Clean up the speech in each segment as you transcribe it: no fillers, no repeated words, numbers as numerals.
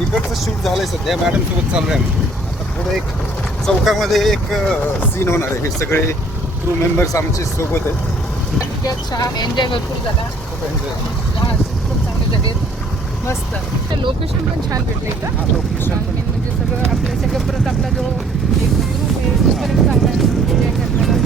इकडचं शूट झालंय सध्या, मॅडम सोबत चालू आहे आम्ही. आता पुढे एक चौकामध्ये एक सीन होणार आहे. हे सगळे क्रू मेंबर्स आमचे सोबत आहेत. छान एन्जॉय भरपूर झाला. खूप एन्जॉय. खूप चांगले जगेत मस्त. लोकेशन पण छान भेटलं इथं. लोकेशन पण म्हणजे सगळं आपल्या सगळं परत आपला जो एक ग्रुप आहे तो पर्यंत चांगला एन्जॉय करण्याला.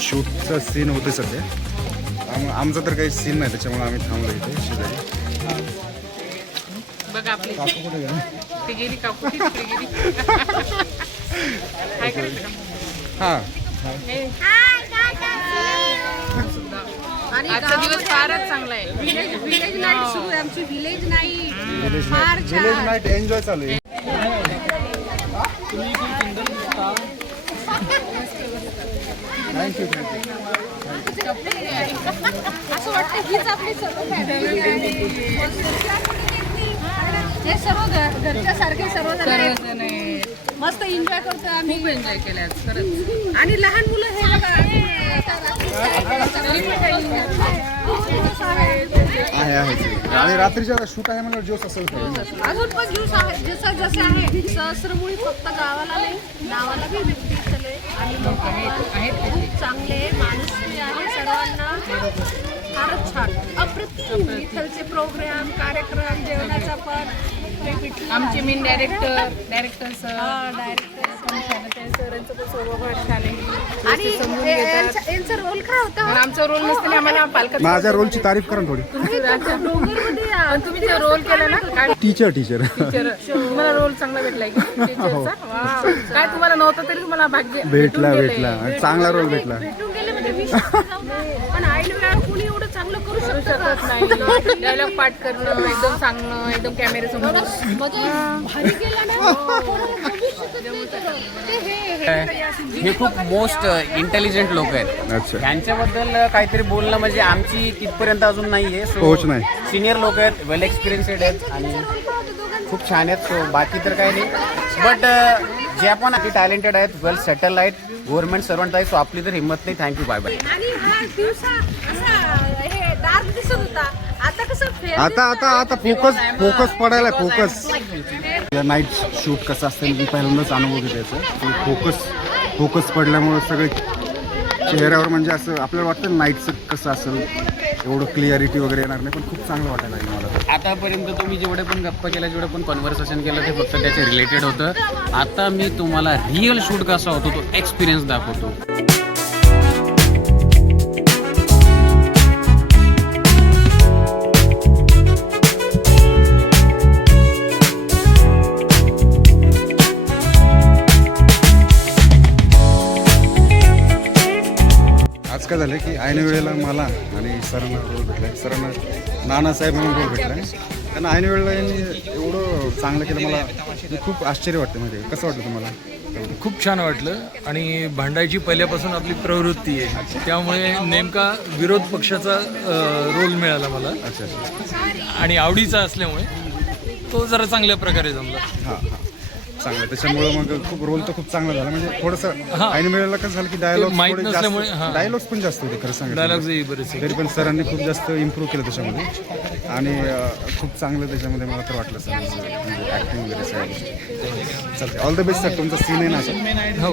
शूटचा सीन होते सध्या. आमचा तर काही सीन नाही, त्याच्यामुळे आम्ही थांबलो इथे शेजारी. बघा आपली काकू कुठे गेला? ती गेली काकू ती तिकडे गेली. काय करायचं हां आणि आजचा दिवस फारच चांगला आहे. विलेज नाईट सुरू आहे आमची. Village night village night enjoy चालू आहे. थँक्यू असं वाटतं हीच आपली सर्व फॅमिली आहे. हे सर्व घरच्या सारखे सर्वजण मस्त एन्जॉय करतो आम्ही. खूप एन्जॉय केलं आज खरंच. आणि लहान मुलं हे बघा आहे आणि रात्रीच्या शूट आहे मला जोश असेल. अजून पण ज्यूस आहे जसं जसे आहे. सहस्रमुळी फक्त गावाला नाही, नावाला बी व्यक्ती चले आणि लोक आहेत खूप चांगले माणूस आहे. सर्वांना फारच छान अप्रतिम इथलचे प्रोग्राम कार्यक्रम जेवणाचा पण आमचे मेन डायरेक्टर सर डायरेक्टर सरांचं पण स्वभाव छान आहे आणि समजून घेतात. यांचा रोल काय होता. पण आमचा रोल नसताना आम्हाला पालकाचा माझ्या रोलची तारीफ करा थोडी. पण तुम्ही जो रोल केला ना काय टीचर टीचर तुम्हाला रोल चांगला भेटलाय की टीचरचा. वा. काय तुम्हाला नव्हतं तरी तुम्हाला भाग्य भेटला भेटून भेटला गेलंय. चांगला रोल भेटला. भेटून गेले म्हणजे मी पण आईन वेळा कुणी एवढं चांगलं करू करू शकत शकत नाही. डायलॉग पाठ करणं एकदम सांगणं एकदम कॅमेऱ्यासमोर म्हणजे भारी गेला ना. कोणाला करू शकत नाही तसं. हे खूप मोस्ट इंटेलिजंट लोक आहेत. अच्छा. यांच्याबद्दल काहीतरी बोलणं म्हणजे आमची तिथपर्यंत अजून नाहीये. पोहोच नाही. सिनियर लोक आहेत, वेल एक्सपिरियन्सेड आहेत आणि खूप छान आहेत. सो बाकी तर काही नाही. बट जे पण आपली टॅलेंटेड आहेत, वेल सेटल आहेत, गव्हर्नमेंट सर्वंट आहेत. सो आपली तर हिंमत नाही. Thank you, bye bye. आणि हा दिवसा असा हे डार्क दिसत होता. आता कसं आता फोकस पडायला. फोकस नाईट शूट कसं असतं मी पहिल्यांदाच अनुभव घेतो. फोकस पडल्यामुळे सगळे चेहऱ्यावर म्हणजे असं आपल्याला वाटतं नाईटचं कसं असेल एवढं क्लिअरिटी वगैरे येणार नाही. पण खूप चांगलं वाटायला लागलं मला. आतापर्यंत तुम्ही जेवढे पण गप्पा केल्या, जेवढे पण कॉन्व्हर्सेशन केलं ते फक्त त्याचे रिलेटेड होतं. आता मी तुम्हाला रिअल शूट कसा होतो तो एक्सपिरियन्स दाखवतो. आज काय झालं की ऐन वेळेला मला आणि सरांना रोल भेटला. सरांना नानासाहेब म्हणून रोल भेटला. त्यांना ऐन वेळेला यांनी एवढं चांगलं केलं. मला खूप आश्चर्य वाटतं. म्हणजे कसं वाटतं तुम्हाला? खूप छान वाटलं. आणि भांडायची पहिल्यापासून आपली प्रवृत्ती आहे, त्यामुळे नेमका विरोध पक्षाचा रोल मिळाला मला. अच्छा अच्छा. आणि आवडीचा असल्यामुळे तो जरा चांगल्या प्रकारे जमला. हां चांगलं. त्याच्यामुळे मग खूप रोल तर खूप चांगला झाला. म्हणजे थोडंसं ऐन वेळेला कसं झालं की माहित नसल्यामुळे, हां. डायलॉग्स पण जास्त होते खरं सांगितलं. डायलॉग्सही बरेच तरी पण सरांनी खूप जास्त इम्प्रूव्ह केलं त्याच्यामध्ये. आणि खूप चांगलं त्याच्यामध्ये मला तर वाटलं सर म्हणजे ॲक्टिंग वगैरे सगळ्या गोष्टी. चालते. All the best sir. तुमचा सीन आहे ना sir.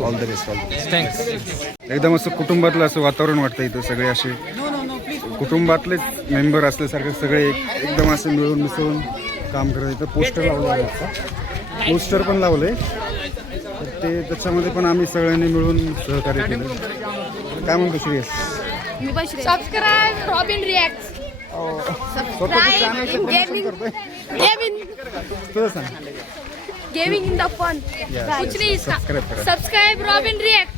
All the best. Thanks. एकदम असं कुटुंबातलं असं वातावरण वाटतं इथं. सगळे असे कुटुंबातलेच मेंबर असल्यासारखे सगळे एकदम असं मिळून मिसळून काम करत. इथं पोस्टर लावलं आहे. आता पोस्टर पण लावलंय तर ते त्याच्यामध्ये पण आम्ही सगळ्यांनी मिळून सहकार्य केलं. काय म्हणतो श्रेयस? Subscribe robin react. तुझं सांग. Gaming in the fun. कुछ नहीं इसका. Subscribe Robin react.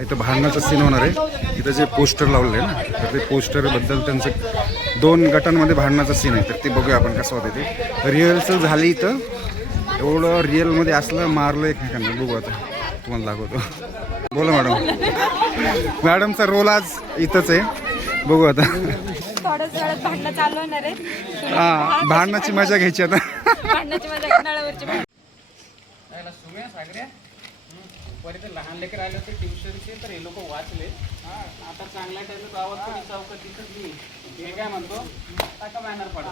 इथं भांडणाचा सीन होणार आहे. इथं जे पोस्टर लावलेलं आहे ना तर ते पोस्टरबद्दल त्यांचं 2 गटांमध्ये भांडणाचा सीन आहे. तर ते बघूया आपण कसं होतं ते. रिहर्सल झाली इथं एवढं रिअलमध्ये असलं मारलं एकमेकांना. बघू आता तुम्हाला दाखवतो. बोला मॅडम. मॅडमचा रोल आज इथंच आहे. बघू आता. थोड्याच वेळात भांडणं चालू होणार आहे. हा, भांडणाची मजा घ्यायची आता. भांडणाची मजा नळावरची भांडण. लहान लेकर आले होते ट्युशनचे तर हे लोक वाचले. आता चांगल्या टाइम गावात कोणी चौकात दिसत नाही. हे काय म्हणतो टाका बॅनर पडा.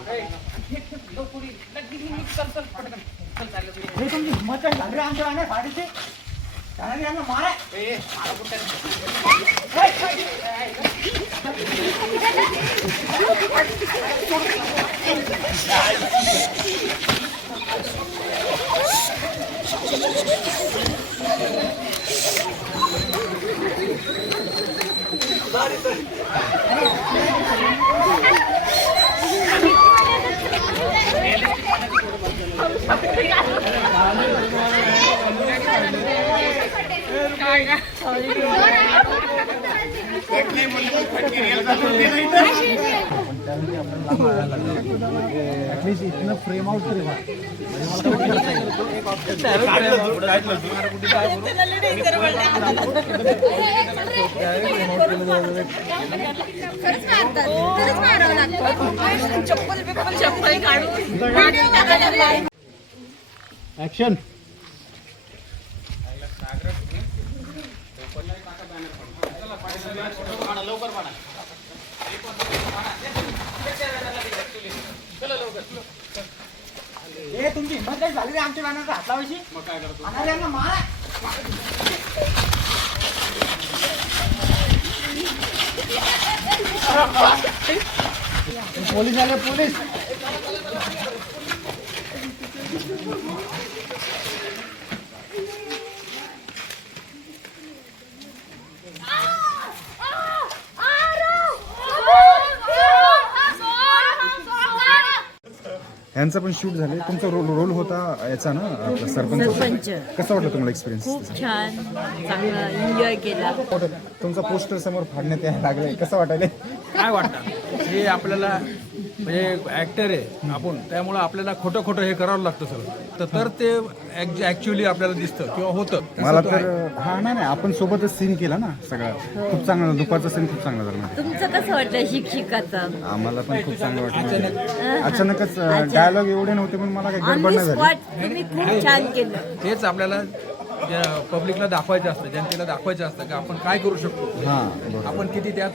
चप्पल काढून ऍक्शन. लवकर पाडा. तुमची हिंमत काही झाली रे आमच्या बॅनरचा हात लावायची. मग काय करतो? यांना मारा. पोलीस आले. पोलीस. यांचा पण शूट झाले. तुमचा रोल होता याचा ना, आपला सरपंच. कसा वाटला तुम्हाला एक्सपिरियन्स? खूप छान, चांगला एन्जॉय केला. तुमचा पोस्टर समोर फाडण्यात यायला लागलाय, कसं वाटायला? काय वाटतं हे आपल्याला म्हणजे ऍक्टर आहे आपण, त्यामुळं आपल्याला खोटं खोटं हे करावं लागतं सगळं, तर ते ऍक्च्युअली आपल्याला दिसतं किंवा होतं. मला तर हा नाही आपण सोबतच सीन केला ना सगळा. खूप चांगला, दुपारचा सीन खूप चांगला झाला. तुमचं कसं वाटलं शिक्षिकाचं? आम्हाला पण खूप चांगलं वाटलं. अचानकच डायलॉग एवढे नव्हते पण मला काही गडबड नाही झाली. तुम्ही खूप छान केलं. हेच आपल्याला पब्लिकला दाखवायचं असतं, जनतेला दाखवायचं असतं की आपण काय करू शकतो, आपण किती त्यात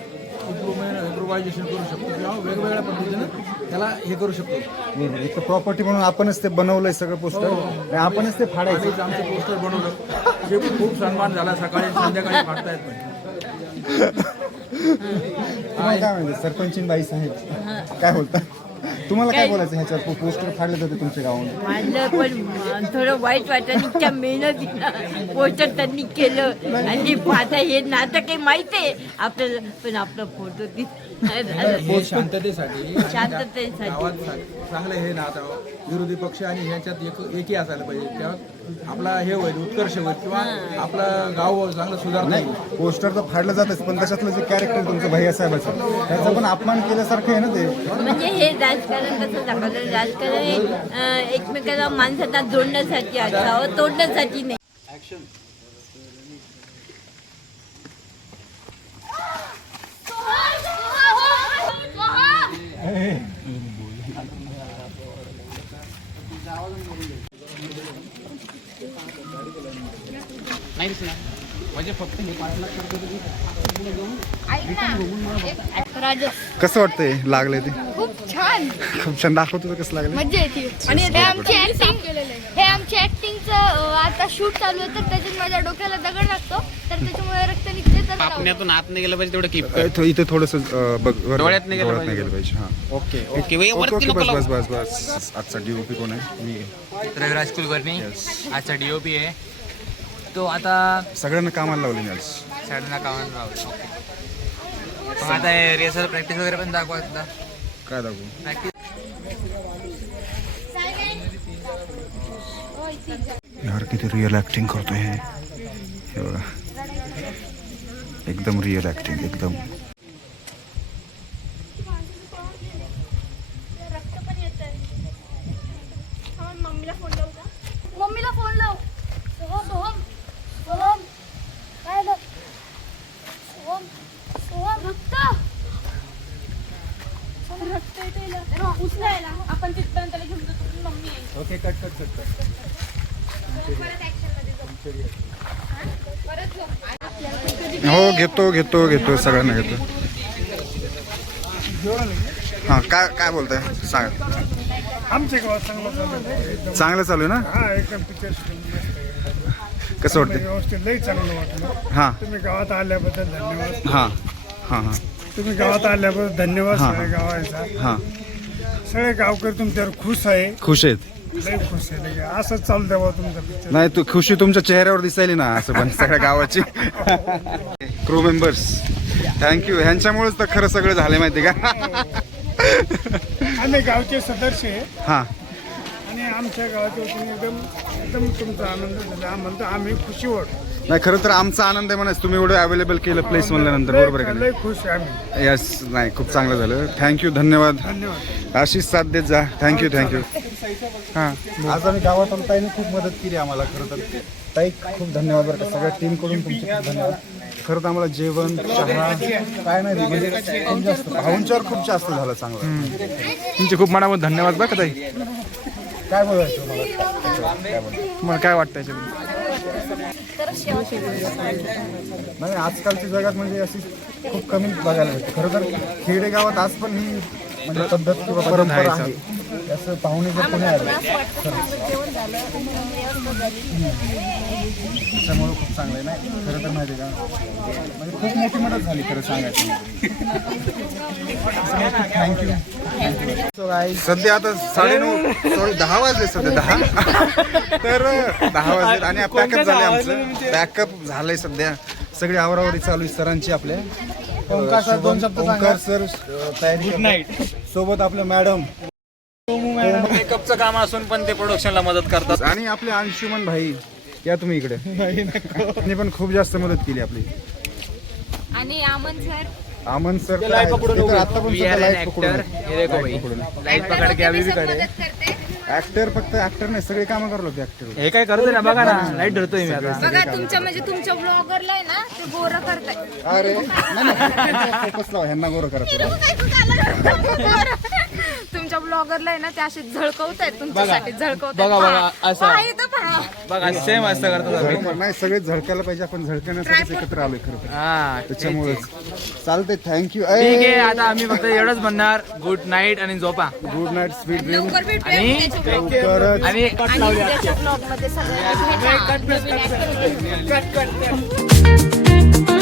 इम्प्रोव्हायझेशन करू शकतो किंवा वेगवेगळ्या पद्धतीनं त्याला हे करू शकतो. एक तर प्रॉपर्टी म्हणून आपणच ते बनवलंय सगळं पोस्टर, आपणच ते फाडायचं. आधीच आमचं पोस्टर बनवलं, जे खूप सन्मान झाला. सकाळी संध्याकाळी फाडतायत पण. तुम्हाला काय म्हणते सरपंचीन बाई साहेब, काय बोलता? तुम्हाला काय बोलायचं ह्याच्यात? पोस्टर फाडले होते तुमच्या गावात. माझं पण थोडं वाईट वाटलं. इतक्या मेहनतीनं पोस्टर त्यांनी केलं आणि आता हे नाटक काही माहिती आहे आपल्याला, पण आपला फोटो हे शांततेसाठी शांततेसाठी गावात चांगलं हे नातं विरोधी पक्ष आणि ह्याच्यात एकी असायला पाहिजे, तेव्हा आपला हे होईल, उत्कर्ष होईल किंवा आपलं गाव चांगलं सुधारता येईल. पोस्टर तर फाडलं जातच, पण त्याच्यातलं जे कॅरेक्टर तुमचं भैया साहेबाचं, त्याचा पण अपमान केल्यासारखं आहे ना ते. म्हणजे हे राजकारण कसं दाखवलं, राजकारण हे एकमेकाला माणसांना जोडण्यासाठी असावं, तोडण्यासाठी नाही. नाहीच ना, म्हणजे फक्त हे पाहायला कसं वाटतंय लागलंय ते? खूप छान, खूप छान दाखवतो तर कसं लागलं? मजा येते. आणि हे आमची ऍक्टिंगचं आता शूट चालू आहे, तर त्याच्यात माझ्या डोक्याला दगड लागतो, तर त्याच्यामुळे रक्त निघते. तर पापण्यातून आत नाही गेलं पाहिजे तेवढं कीप. इथे थोडस डोळ्यात नाही गेलं पाहिजे. हा ओके ओके. बस बस बस बस. आजचा डीओपी कोण आहे? मी. रविराज कुलकर्णी आजचा डीओपी आहे. तो आता सगळ्यांना कामाला लावले मी आज. सगळ्यांना कामाला लावलं. मग आता रिहर्सल प्रॅक्टिस वगैरे पण दाखवता. काय दाखवू? प्रॅक्टिस यार किती रिअल ऍक्टिंग करतोय हे बघा, एकदम रिअल ऍक्टिंग एकदम. मम्मीला फोन लावू का? हे कट कट कट कट. हो घेतो सगळ्यांना घेतो. हां काय काय बोलताय सांगा. आमच्या गावात चांगलं चालू चांगलं चालू आहे ना. हा एकदम पिक्चर कसं वाटतं. व्यवस्थित लई चांगलं वाटलं. हां तुम्ही गावात आल्याबद्दल धन्यवाद. हां हां हां तुम्ही गावात आल्याबद्दल धन्यवाद. हा. सगळ्या गावाचा हां सगळे गावकरी तुमच्यावर खुश आहे. खुश आहेत. लई खुश आहे. लई. असंच चालू द्यावा तुमचा पिक्चर. नाही तू खुशी तुमच्या चेहऱ्यावर दिसायली ना असं पण सगळ्या गावाची. Crew members thank you. ह्यांच्यामुळेच तर खरं सगळं झालं माहिती का. आम्ही गावचे सदस्य आहे हां आणि आमच्या गावाच्या वतीने एकदम एकदम तुमचा आनंद झाला. आम्हाला आम्ही खुशी वाटतो. नाही खरं तर आमचा आनंद आहे म्हणायचं तुम्ही एवढं अवेलेबल केलं प्लेस म्हणल्यानंतर. बरोबर आहे का लई खुश आहे आम्ही. नाही. यस नाही खूप चांगलं झालं. थँक्यू धन्यवाद. धन्यवाद. अशीच साथ देत जा. थँक्यू हां आज आम्ही गावात आलो. ताईने खूप मदत केली आम्हाला. खरं तर ताई खूप धन्यवाद बरं का. सगळ्या टीमकडून तुमचे खूप धन्यवाद. खरं तर आम्हाला जेवण चहा काय नाही म्हणजे खूप जास्त भाऊंच्यावर खूप जास्त झालं चांगलं. तुमचे खूप मनापासून धन्यवाद बरं का ताई. काय बोलायचं मला तुम्हाला काय वाटतं याच्याबद्दल. नाही आजकालच्या जगात म्हणजे अशी खूप कमी बघायला भेटते. खरं तर खेडेगावात आज पण ही म्हणजे पद्धत किंवा परंपरा आहे. असं पाहुणे जर कोणी आलं त्याच्यामुळे खूप चांगलं आहे. नाही खरं तर माहिती का म्हणजे खूप मोठी मदत झाली खरं सांगायचं. थँक्यू. सध्या आता 9:30 सॉरी 10 वाजले. सध्या 10 तर 10 वाजले आणि पॅकअप झाले. आमचं पॅकअप झालंय सध्या. सगळी आवरावरी चालू आहे सरांची आपल्या. ओंकार सर तयारी सोबत आपल्या मॅडम मेकअपचं काम असून पण ते प्रोडक्शनला मदत करतात. आणि आपले अंशुमन भाई या तुम्ही इकडे. त्यांनी पण खूप जास्त मदत केली आपली. आणि आमन सर तर आता पण लाईट पकडून लाईट पकड के अभी भी करे. ऍक्टर फक्त ऍक्टर नाही सगळे कामं करलो होते ऍक्टर. हे काय करतोय ना बघा ना. लाईट धरतोय मी आता. बघा तुमच्या म्हणजे तुमच्या ब्लॉगरला आहे ना ते गोरं करताय. अरे नाही फोकस लावा ह्यांना गोरं करा. तुमच्या ब्लॉगरला आहे ना ते असे झळकवतायत तुमच्यासाठी झळकवतायत. बघा, बघा, असं. पहा इथं पहा. बघा सेम असं करतात. बरोबर नाही सगळे झळकायला पाहिजे. आपण झळकण्यासाठी एकत्र आलोय खरं तर. हा त्याच्यामुळेच चालतंय. थँक्यू. ठीक आहे. आता आम्ही फक्त एवढंच म्हणणार गुड नाईट आणि झोपा. Good night sweet dream. लवकर भेटूया आणि त्याच्या vlog. लवकरच आणि आणि त्याच्या ब्लॉग मध्ये सगळ्यांना भेटा. नवीन actor भेटू.